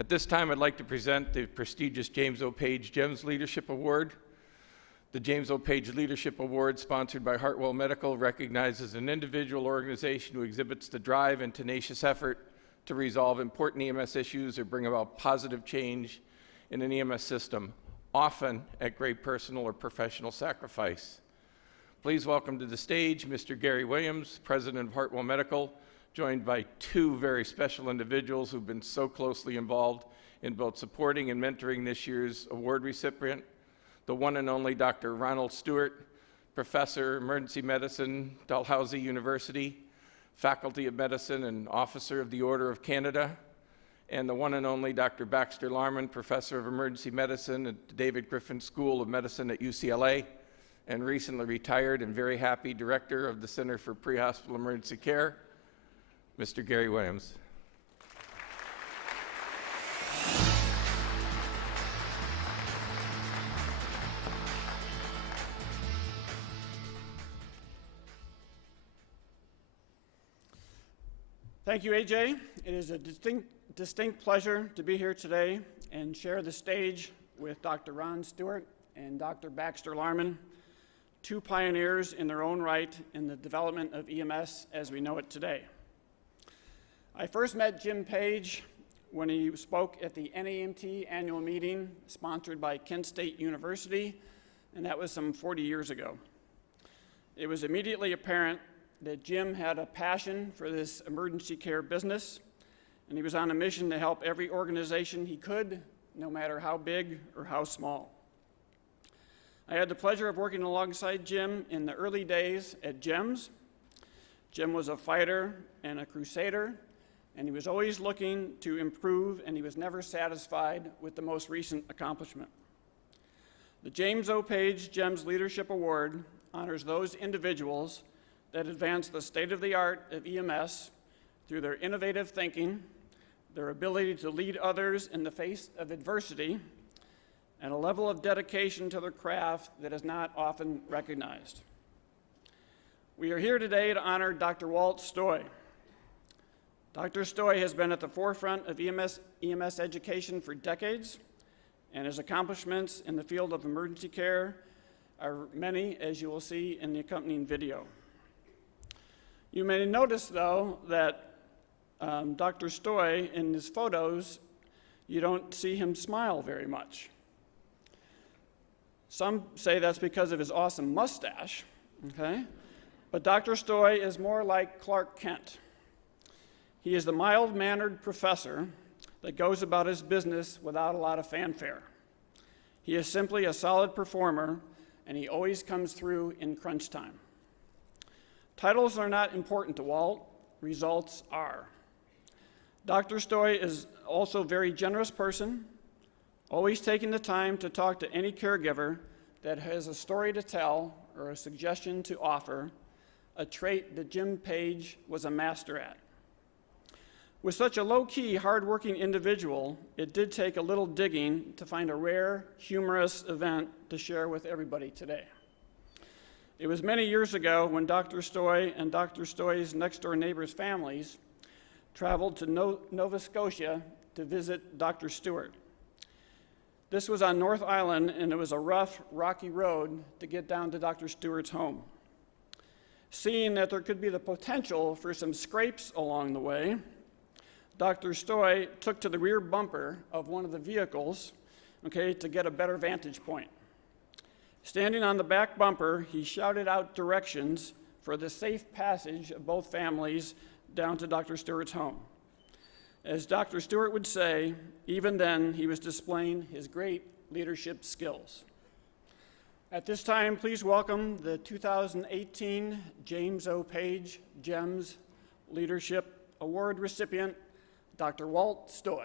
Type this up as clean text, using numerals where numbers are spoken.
At this time, I'd like to present the prestigious James O. Page GEMS Leadership Award. The James O. Page Leadership Award, sponsored by Hartnell Medical, recognizes an individual organization who exhibits the drive and tenacious effort to resolve important EMS issues or bring about positive change in an EMS system, often at great personal or professional sacrifice. Please welcome to the stage Mr. Gary Williams, President of Hartnell Medical, joined by two very special individuals who've been so closely involved in both supporting and mentoring this year's award recipient, the one and only Dr. Ronald Stewart, Professor, Emergency Medicine, Dalhousie University, Faculty of Medicine and Officer of the Order of Canada, and the one and only Dr. Baxter Larman, Professor of Emergency Medicine at the David Griffin School of Medicine at UCLA, and recently retired and very happy Director of the Center for Pre-Hospital Emergency Care, Mr. Gary Williams. Thank you, AJ. It is a distinct pleasure to be here today and share the stage with Dr. Ron Stewart and Dr. Baxter Larman, two pioneers in their own right in the development of EMS as we know it today. I first met Jim Page when he spoke at the NAMT annual meeting sponsored by Kent State University, and that was some 40 years ago. It was immediately apparent that Jim had a passion for this emergency care business, and he was on a mission to help every organization he could, no matter how big or how small. I had the pleasure of working alongside Jim in the early days at GEMS. Jim was a fighter and a crusader, and he was always looking to improve, and he was never satisfied with the most recent accomplishment. The James O. Page GEMS Leadership Award honors those individuals that advance the state-of-the-art of EMS through their innovative thinking, their ability to lead others in the face of adversity, and a level of dedication to their craft that is not often recognized. We are here today to honor Dr. Walt Stoy. Dr. Stoy has been at the forefront of EMS education for decades, and his accomplishments in the field of emergency care are many, as you will see in the accompanying video. You may notice, though, that Dr. Stoy, in his photos, you don't see him smile very much. Some say that's because of his awesome mustache, okay? But Dr. Stoy is more like Clark Kent. He is the mild-mannered professor that goes about his business without a lot of fanfare. He is simply a solid performer, and he always comes through in crunch time. Titles are not important to Walt, results are. Dr. Stoy is also a very generous person, always taking the time to talk to any caregiver that has a story to tell or a suggestion to offer, a trait that Jim Page was a master at. With such a low-key, hard-working individual, it did take a little digging to find a rare, humorous event to share with everybody today. It was many years ago when Dr. Stoy and Dr. Stoy's next-door neighbors' families traveled to Nova Scotia to visit Dr. Stewart. This was on North Island, and it was a rough, rocky road to get down to Dr. Stewart's home. Seeing that there could be the potential for some scrapes along the way, Dr. Stoy took to the rear bumper of one of the vehicles, to get a better vantage point. Standing on the back bumper, he shouted out directions for the safe passage of both families down to Dr. Stewart's home. As Dr. Stewart would say, even then, he was displaying his great leadership skills. At this time, please welcome the 2018 James O. Page GEMS Leadership Award recipient, Dr. Walt Stoy.